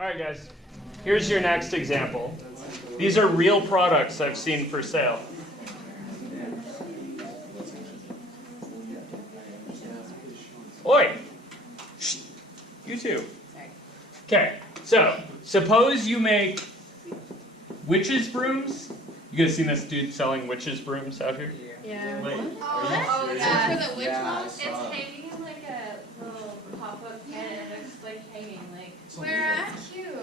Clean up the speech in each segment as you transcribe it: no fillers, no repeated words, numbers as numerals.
Alright guys, here's your next example. These are real products I've seen for sale. Oi! Shh. You too. Okay, so suppose you make witches' brooms. You guys seen this dude selling witches' brooms out here? Yeah. Oh, yeah. For the witch mouse? It's hanging in like a little pop-up tent and it's like hanging like. Where at? Cute.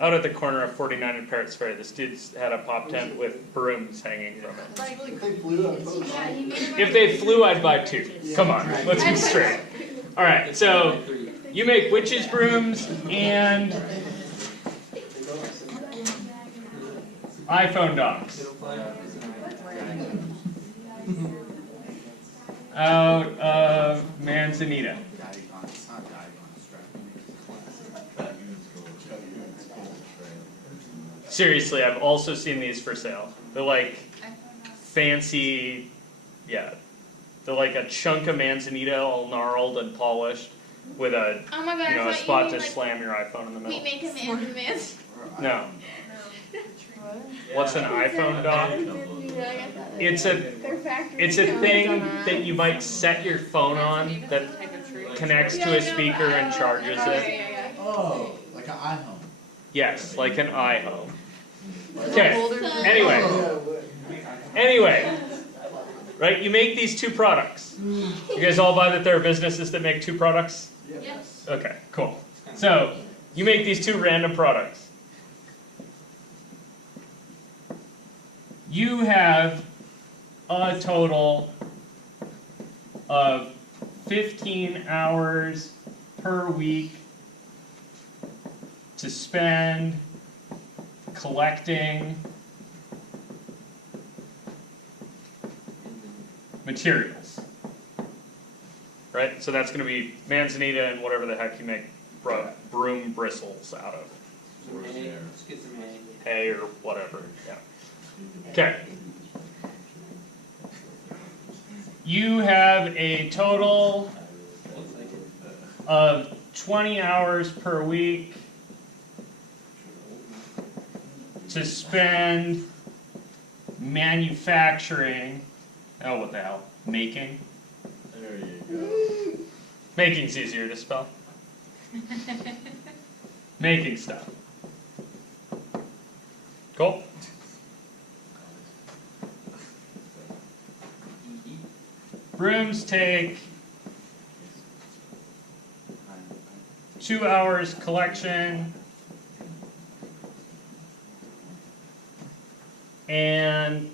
Out at the corner of 49 and Parrots Ferry, this dude's had a pop tent with brooms hanging from it. Like, If they flew, yeah, he made it If they flew, I'd buy two. Come on, let's be straight. Alright, so you make witches' brooms and iPhone docks. Out of Manzanita. Seriously, I've also seen these for sale. They're like fancy, yeah. They're like a chunk of Manzanita all gnarled and polished with a, Oh my god, you know, I a thought spot you to mean, like, slam your iPhone in the we middle. make a man dance. No. What's an iPhone dock? It's a thing that you might set your phone on that connects to a speaker and charges it. Oh, like an iHome. Yes, like an iHome. Okay. Anyway, right? You make these two products. You guys all buy that there are businesses that make two products? Yes. Okay, cool. So you make these two random products. You have a total of 15 hours per week to spend collecting materials. Right? So that's going to be Manzanita and whatever the heck you make broom bristles out of. Hay or whatever. Yeah. Okay. You have a total of 20 hours per week to spend manufacturing, oh what the hell, making? There you go. Making's easier to spell. Making stuff. Cool? Brooms take 2 hours collection and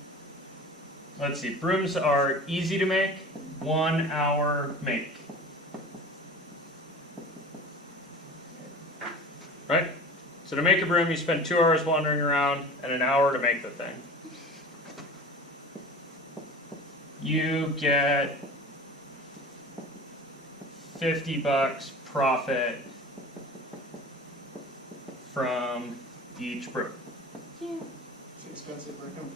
let's see, brooms are easy to make, 1 hour make. Right? So to make a broom you spend 2 hours wandering around and an hour to make the thing. You get $50 profit from each broom. Yeah. It's expensive for him.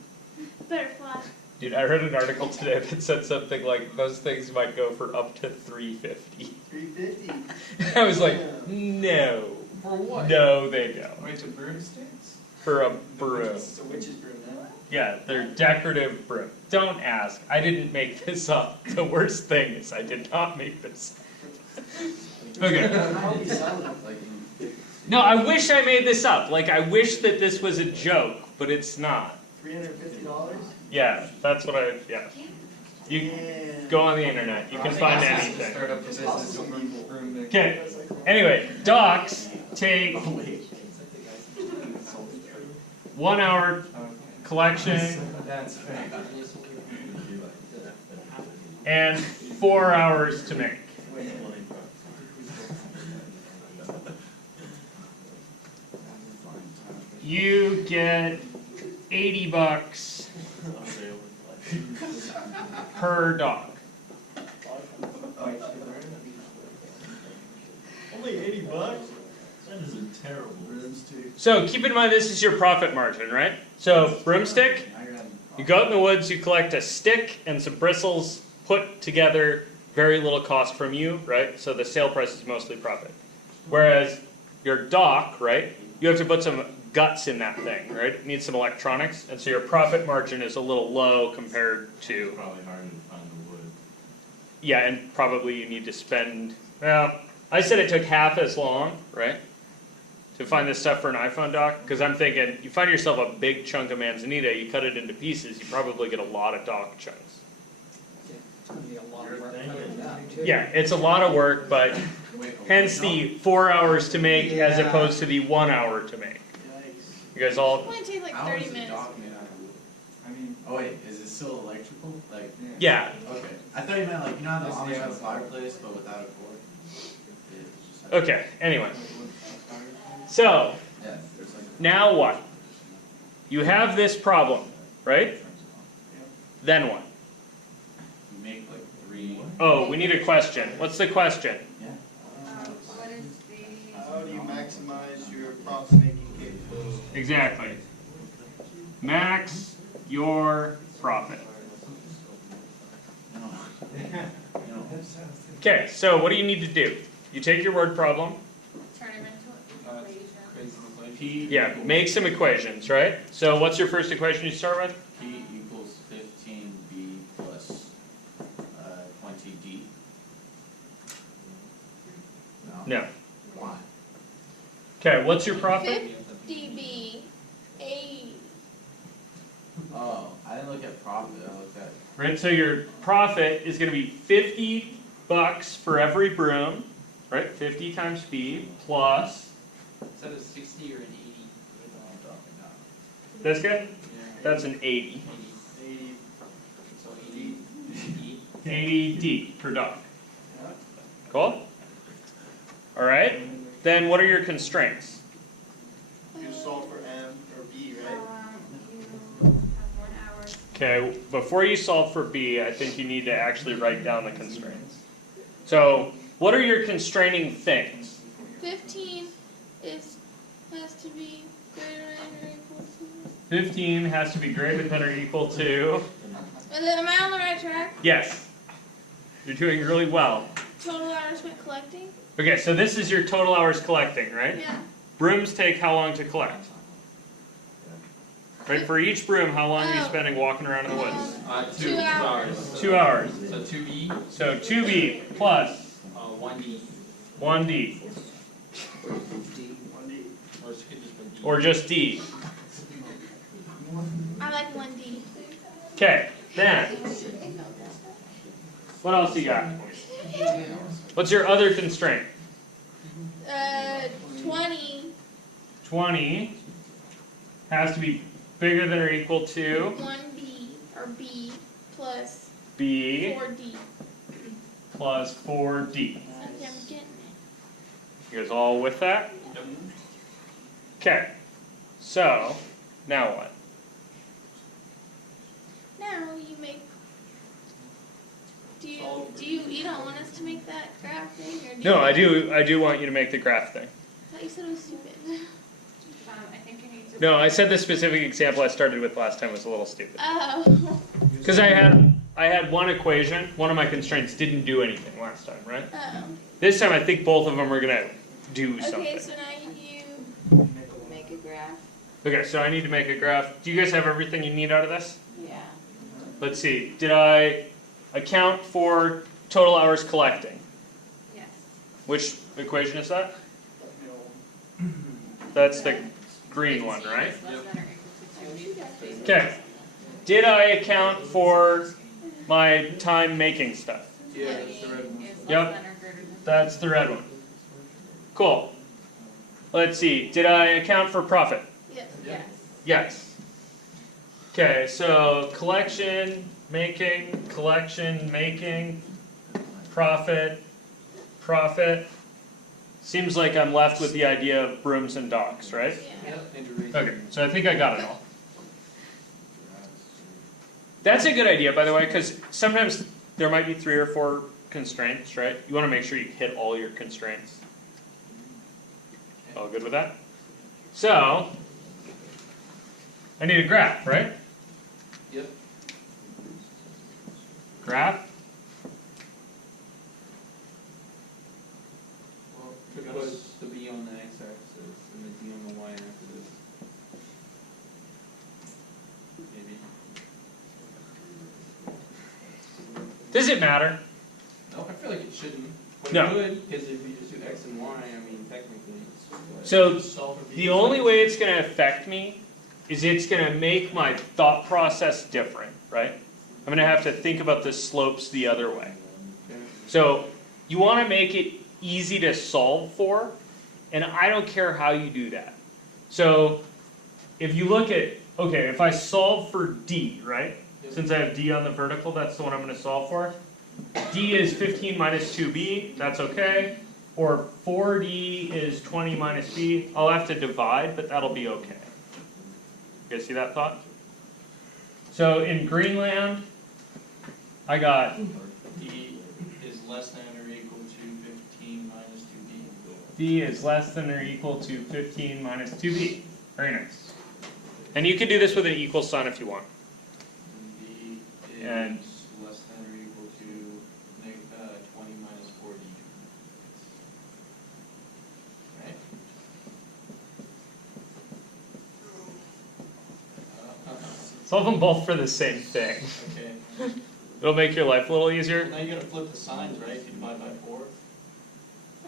Better fly. Dude, I read an article today that said something like those things might go for up to $350. $350. I was like, no. For what? No, they don't. Wait, to broomsticks? For a broom. It's a witch's broom now. Yeah, they're decorative broom. Don't ask. I didn't make this up. The worst thing is I did not make this. Okay. How do you sell it? Like, No, I wish I made this up. Like, I wish that this was a joke, but it's not. $350? Yeah, that's what yeah. You go on the internet. You can find anything. Start up a business with broom. Okay. Anyway, docks take 1 hour collection That's fake. and 4 hours to make. You get $80 per dock. Only $80? That is a terrible broomstick. So keep in mind this is your profit margin, right? So broomstick, you go out in the woods, you collect a stick and some bristles put together, very little cost from you, right? So the sale price is mostly profit. Whereas your dock, right? You have to put some guts in that thing, right? It needs some electronics, and so your profit margin is a little low compared to, Probably harder to find the wood. yeah, and probably you need to spend, well, I said it took half as long, right? To find this stuff for an iPhone dock, because I'm thinking, you find yourself a big chunk of manzanita, you cut it into pieces, you probably get a lot of dock chunks. It's gonna be a lot of work You're cutting it out, too. Yeah, it's a lot of work, but hence the 4 hours to make as opposed to the 1 hour to make. You guys all, It only takes like How 30 is the minutes. dock made out of wood? I mean, Oh wait, is it still electrical? Like, yeah, okay. I thought you meant like, you know how the Does it Amish have have a a fire? fireplace but without a cord? Yeah, it's just- okay, anyway. So, Yeah, there's like. now what? You have this problem, right? Then what? You make like 3. Oh, we need a question. What's the question? Yeah. What is the? How do you maximize your profit-making capability? Exactly. Max your profit. No. No. Okay, so what do you need to do? You take your word problem, Turn them into an equation. crazy equation. P. yeah, make some equations, right? So what's your first equation you start with? P equals 15B plus 20D. No. Why? Okay, what's your profit? 50B. 80. Oh, I didn't look at profit, I looked at. Right, so your profit is gonna be $50 for every broom, right? 50 times B plus, Is that a 60 or an 80? this guy? Yeah. That's an 80. 80. So 80. 80D per dog. Cool? Alright, then what are your constraints? You solve for M or B, right? You have 1 hour. Okay, before you solve for B, I think you need to actually write down the constraints. So, what are your constraining things? 15 has to be greater than or equal to. 15 has to be greater than or equal to, And then, am I on the right track? yes. You're doing really well. Total hours spent collecting? Okay, so this is your total hours collecting, right? Yeah. Brooms take how long to collect? Right, for each broom, how long are you Oh. spending walking around in the woods? 2 hours. 2 hours. So 2B, So 2B plus 1D. 1D, Or it could just be D. or just D. I like 1D. Okay, then, what else you got? What's your other constraint? 20. 20 has to be bigger than or equal to 1B or B plus B 4D. plus 4D. Okay, I'm getting it. You guys all with that? Okay, so, now what? Now you make. Do you don't want us to make that graph thing or do No, you? I do want you to make the graph thing. I thought you said it was stupid. I think you need to. No, I said the specific example I started with last time was a little stupid. Oh. Because I had one equation, one of my constraints didn't do anything last time, right? Oh. This time I think both of them are gonna do something. Okay, so now you make a graph. Okay, so I need to make a graph. Do you guys have everything you need out of this? Yeah. Let's see, did I account for total hours collecting? Yes. Which equation is that? That's the green one, right? Is less than or equal to 2B. Okay. Did I account for my time making stuff? Yeah, that's the red one. Is less Yep. than or greater than. That's the red one. Cool. Let's see, did I account for profit? Yes. Yes. Yes. Okay, so collection, making, profit, profit. Seems like I'm left with the idea of brooms and docks, right? Yeah. Okay, so I think I got it all. That's a good idea, by the way, because sometimes there might be 3 or 4 constraints, right? You want to make sure you hit all your constraints. All good with that? So, I need a graph, right? Yep. Graph. Well, could put the B on the x-axis. Does it matter? No, I feel like it shouldn't. But No. it would, because if we just do X and Y, I mean, technically. So Solve for the B. only way it's going to affect me is it's going to make my thought process different, right? I'm going to have to think about the slopes the other way. So you want to make it easy to solve for, and I don't care how you do that. So if you look at, okay, if I solve for D, right? Since I have D on the vertical, that's the one I'm going to solve for. D is 15 minus 2b, that's okay. Or 4D is 20 minus b. I'll have to divide, but that'll be okay. You guys see that thought? So in Greenland, I got D is less than or equal to 15 minus 2b. D is less than or equal to 15 minus 2b. Very nice. And you can do this with an equal sign if you want. And D is And- less than or equal to 20 minus 4d. Right? Solve them both for the same thing. Okay. It'll make your life a little easier. Now you gotta flip the signs, right? If you divide by 4.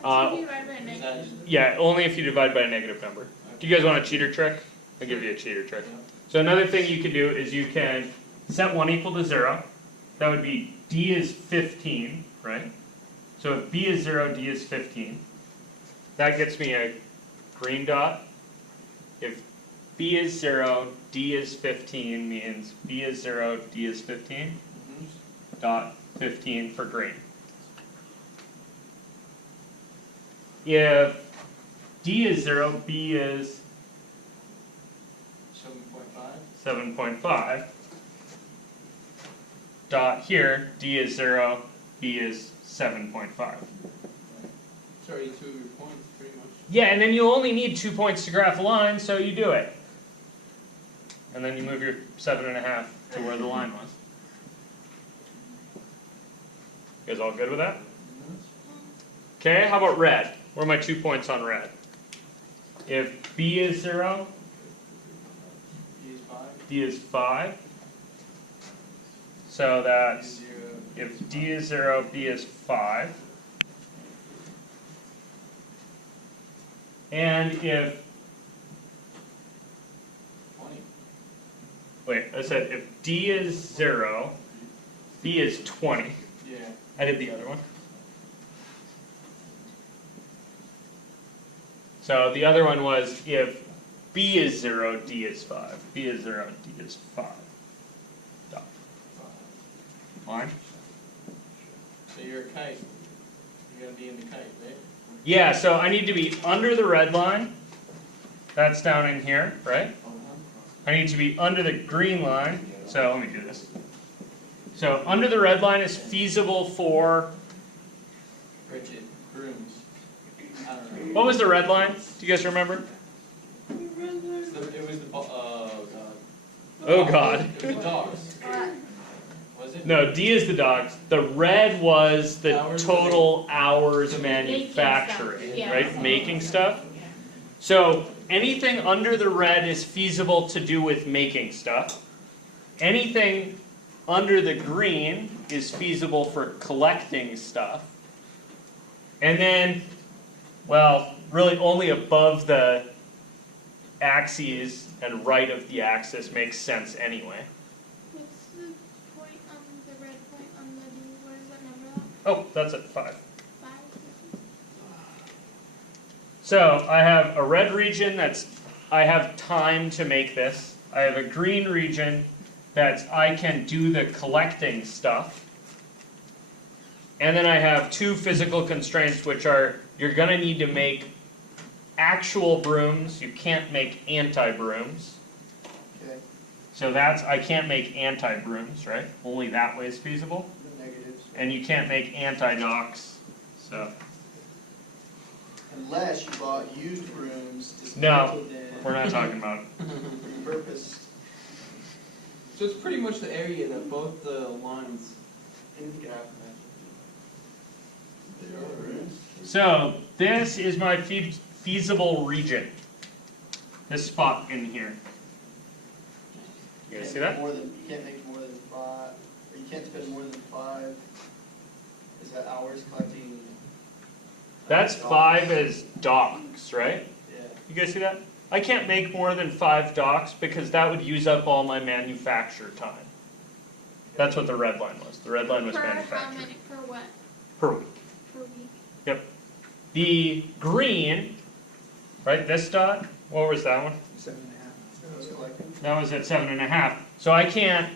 That's if you divide by a Is that negative. just? Yeah, only if you divide by a negative number. Do you guys want a cheater trick? I'll give you a cheater trick. So another thing you can do is you can set 1 equal to 0. That would be D is 15, right? So if B is 0, D is 15. That gets me a green dot. If B is 0, D is 15 means B is 0, D is 15. Dot 15 for green. If D is 0, B is 7.5. 7.5. Dot here, D is 0, B is 7.5. It's already 2 of your points, pretty much. Yeah, and then you only need 2 points to graph a line, so you do it. And then you move your 7.5 to where the line was. You guys all good with that? Okay, how about red? Where are my 2 points on red? If B is 0, D is 5. D is 5. So that's, 0. if D is 0, B is 5. And if, 20. wait, I said if D is 0, B is 20. Yeah. I did the other one. So the other one was if B is 0, D is 5. B is 0, D is 5. Dot. Line? So you're a kite. You're gonna be in the kite, right? Yeah, so I need to be under the red line. That's down in here, right? I need to be under the green line. So let me do this. So under the red line is feasible for, Bridget, brooms. I don't know. what was the red line? Do you guys remember? It was the God. Oh God. It was the dogs. Was it? No, D is the dogs. The red was the Hours total hours Making manufacturing, stuff, yeah. right? Making stuff. So anything under the red is feasible to do with making stuff. Anything under the green is feasible for collecting stuff. And then, well, really only above the axes and right of the axis makes sense anyway. What's the point on the red point on the D? What is that number? Oh, that's at 5. 5? So I have a red region that's, I have time to make this. I have a green region that's, I can do the collecting stuff. And then I have 2 physical constraints, which are, you're gonna need to make actual brooms, you can't make anti-brooms. Okay, So that's, I can't make anti-brooms, right? Only that way is feasible. the negatives. And you can't make anti-docks, so. Unless you bought used brooms, No, dismantled them, We're not talking about it. repurposed. So it's pretty much the area that both the lines. In the graph. So this is my feasible region. This spot in here. You guys see that? You can't make more than 5, or you can't spend more than 5 Is that hours collecting? That's 5 as docks, right? Yeah. You guys see that? I can't make more than 5 docks because that would use up all my manufacture time. That's what the red line was. The red line was Per how manufacture. many, per what? Per week. Per week? Yep. The green, right, this dot, what was that one? 7.5. Hours collecting? That was at 7.5. So I can't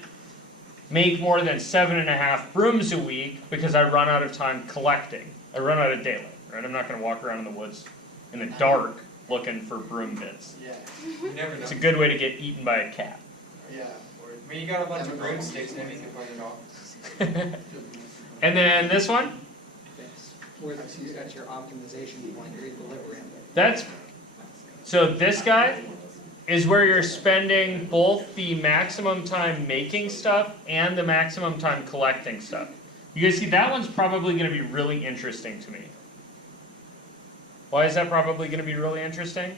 make more than 7.5 brooms a week because I run out of time collecting. I run out of daylight, right? I'm not gonna walk around in the woods in the dark looking for broom bits. Yeah, You never know. It's a good way to get eaten by a cat. yeah. Or I mean, you got a bunch of broomsticks, maybe you can find a dog. And then this one, That's where that's your optimization point, your equilibrium. that's, so this guy is where you're spending both the maximum time making stuff and the maximum time collecting stuff. You guys see, that one's probably gonna be really interesting to me. Why is that probably gonna be really interesting?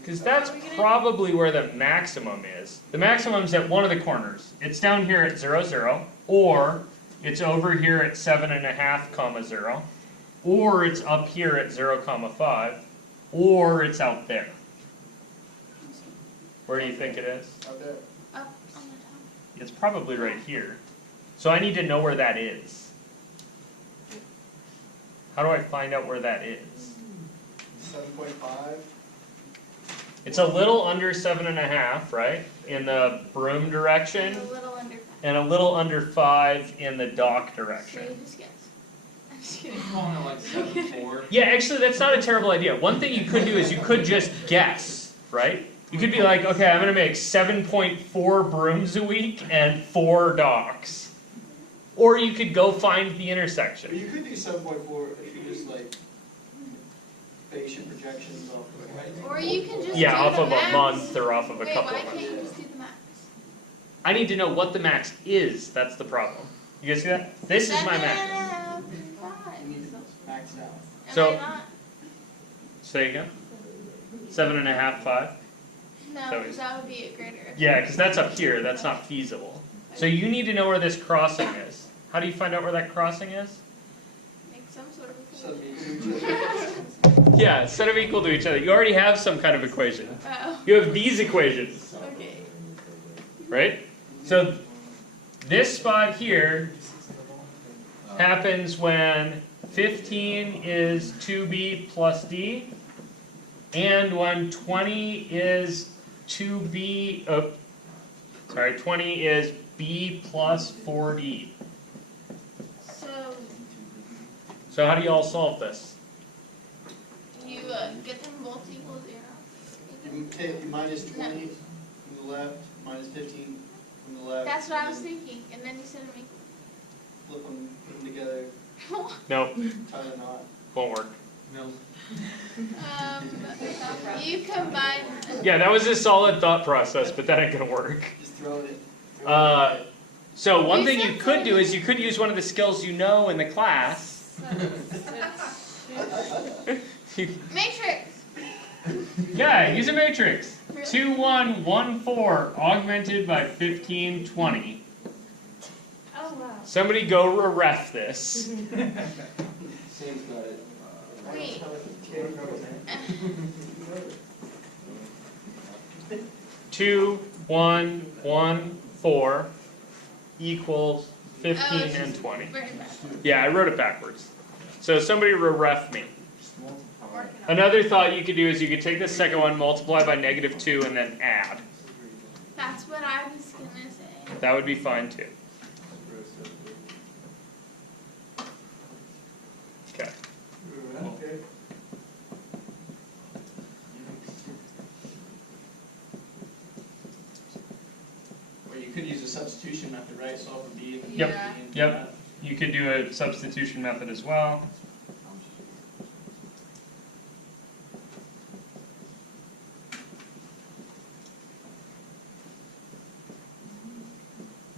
Because that's probably where the maximum is. The maximum's at one of the corners. It's down here at 0, 0, or it's over here at 7.5, comma 0, or it's up here at 0, comma 5, or it's out there. Where do you think it is? out there. Up on the top. It's probably right here. So I need to know where that is. How do I find out where that is? 7.5. It's a little under 7.5, right? In the broom direction, A little under 5. and a little under 5 in the dock So direction. you just guess. I'm just kidding. Calling it like 7.4. Yeah, actually that's not a terrible idea. One thing you could do is you could just guess, right? You could be like, okay, I'm gonna make 7.4 brooms a week and 4 docks. Or you could go find the But intersection. you could do 7.4 if you just like base your projections off of it. Or you can just Yeah, do off the of max. a month or off of a Wait, couple why of months. can't you just do the max? I need to know what the max is, that's the problem. You guys see that? This is my max. 7.5 and You need to 5. max out. Am So- I not? Say again? 7.5, 5? No, so because that would be a greater. Yeah, because that's up here, that's not feasible. So you need to know where this crossing is. How do you find out where that crossing is? Make some sort of So equation. Yeah, set them equal to each other. You already have some kind of equation. Oh, You have these equations, okay. right? So this spot here happens when 15 is 2b plus d, and when 20 is 2b, 20 is b plus 4d. So So how do you all solve this? you get them both equal 0. You take minus 20 from the left, minus 15 from the left. That's what I was and then thinking, and then you said them Flip them, put them together, equal. Nope, tie the knot. won't work. No. You combine. Yeah, that was a solid thought process, but that ain't gonna work. Just throw it. So one You thing said you could do is you could use one of the skills you know in the class. Matrix. Yeah, use a matrix. Really? 2, 1, 1, 4, augmented by 15, 20. Oh, wow. Somebody go ref this. Sam's got it. Wait. 2, 1, 1, 4 equals 15 Oh, it's and just 20. Very bad. Yeah, I wrote it backwards. So somebody ref me. Just multiply. I'm working on it. Another thought you could do is you could take the second one, multiply by -2, and then add. That's what I was gonna say. That would be fine too. Okay. Okay. Or you could use a substitution method, right, solve for b and then Yep, b and do yep. that. You could do a substitution method as well.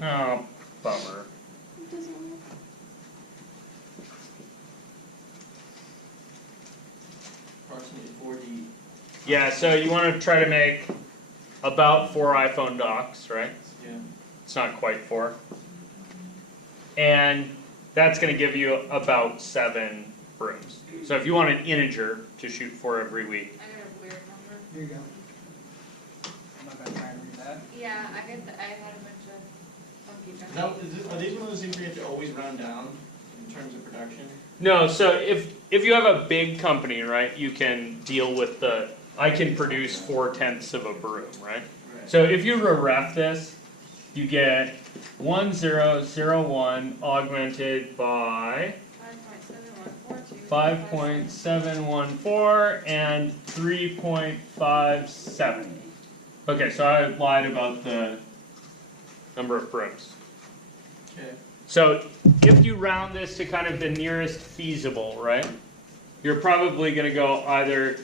Oh, bummer. It doesn't work. Approximately 4d. Yeah, so you want to try to make about 4 iPhone docks, right? Yeah. It's not quite 4. And that's going to give you about 7 brooms. So if you want an integer to shoot for every week, I got a weird number. Here you go. I'm not gonna try and read that. Yeah, I had a bunch of funky Is numbers. are these one of those things where you have to always round down in terms of production? no. So if you have a big company, right, you can deal with I can produce 4/10 of a broom, right? Right. So if you ref this, you get 1001 augmented by 5.714 and 3.57. Okay, so I lied about the number of brooms. Okay. So if you round this to kind of the nearest feasible, right? You're probably going to go either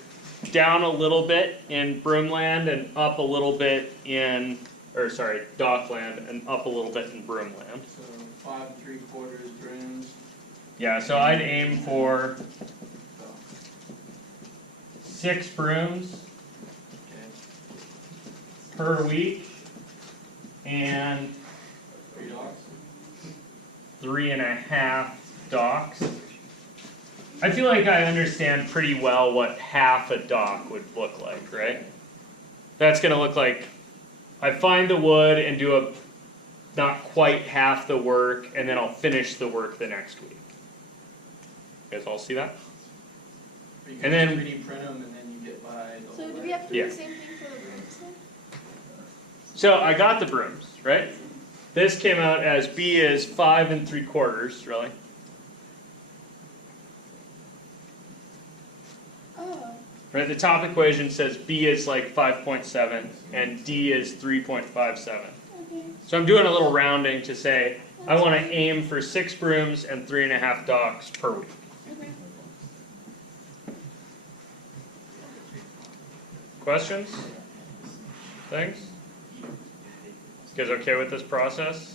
down a little bit in broomland and up a little bit in, or sorry, dockland and up a little bit in broomland. So 5 3/4 brooms. Yeah, so I'd aim for 6 brooms Okay. per week and 3 docks. 3.5 docks. I feel like I understand pretty well what half a dock would look like, right? That's gonna look like I find the wood and do not quite half the work, and then I'll finish the work the next week. You guys all see that? Or you And can then- 3D print them and then you get by the So whole do way. we have to do Yeah. the same thing for the brooms then? So I got the brooms, right? This came out as B is 5 3/4, really. Oh, Right, the top equation says B is like 5.7 and D is 3.57. okay. So I'm doing a little rounding to say I want to aim for 6 brooms and 3.5 docks per week. Okay. Questions? Things? You guys okay with this process?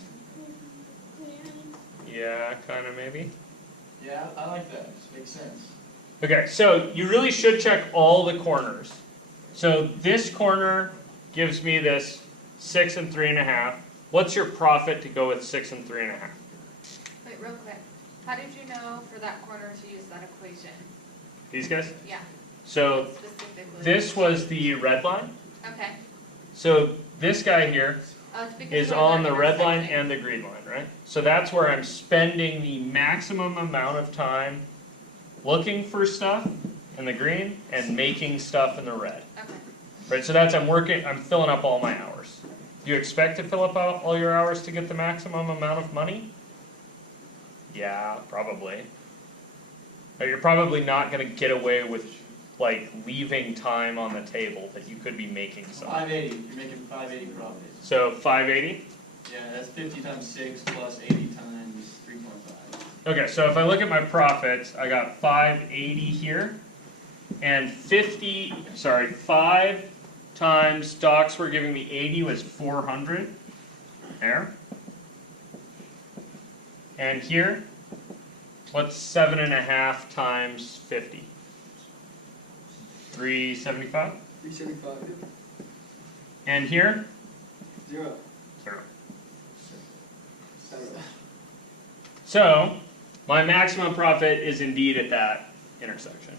Yeah, kind of maybe. Yeah, I like that. This makes sense. Okay, so you really should check all the corners. So this corner gives me this 6 and 3.5. What's your profit to go with 6 and 3.5? Wait, real quick. How did you know for that corner to use that equation? These guys? Yeah, So specifically. this was the red line. Okay. So this guy here Oh, it's because is we're on the red line intersecting. and the green line, right? So that's where I'm spending the maximum amount of time looking for stuff in the green and making stuff in the red. Okay. Right, so that's I'm filling up all my hours. Do you expect to fill up all your hours to get the maximum amount of money? Yeah, probably. But you're probably not gonna get away with like leaving time on the table that you could be making something. 580. You're making 580 profits. So 580? Yeah, that's 50 times 6 plus 80 times 3.5. Okay, so if I look at my profits, I got 580 here. And 5 times stocks were giving me 80 was 400. There. And here, what's 7.5 times 50? 375? 375, And here? 0. 0. 0. So, my maximum profit is indeed at that intersection.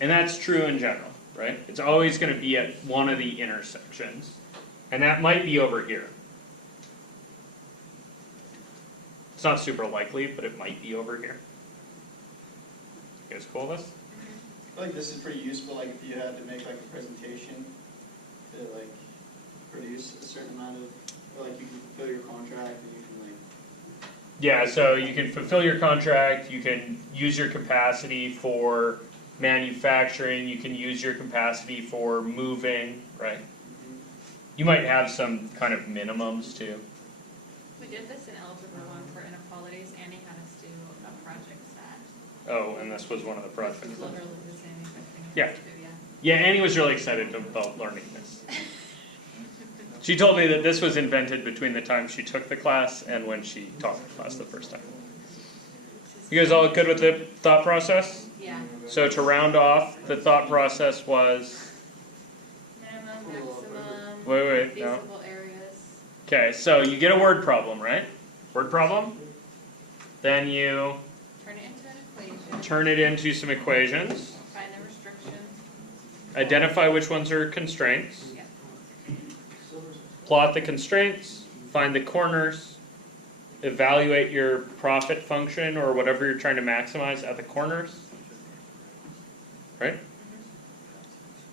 And that's true in general, right? It's always going to be at one of the intersections. And that might be over here. It's not super likely, but it might be over here. You guys cool with this? I feel like this is pretty useful, like if you had to make like a presentation to like produce a certain amount of, or like you can fulfill your contract and you can like. Yeah, so you can fulfill your contract, you can use your capacity for manufacturing, you can use your capacity for moving, right? You might have some kind of minimums too. We did this in Algebra 1 for inequalities. Annie had us do a project set. Oh, and this was one of the This projects. is literally the same exact thing. Yeah. To do, yeah. Yeah, Annie was really excited about learning this. She told me that this was invented between the time she took the class and when she taught the class the first time. You guys all good with the thought process? Yeah. So to round off, the thought process was, Minimum, maximum, wait, no. feasible areas. Okay, so you get a word problem, right? Word problem? Then you Turn it into an equation, turn it into some equations. find the restrictions. Identify which ones are constraints. Yeah. Plot the constraints. Find the corners. Evaluate your profit function or whatever you're trying to maximize at the corners. Right?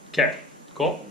Okay, cool.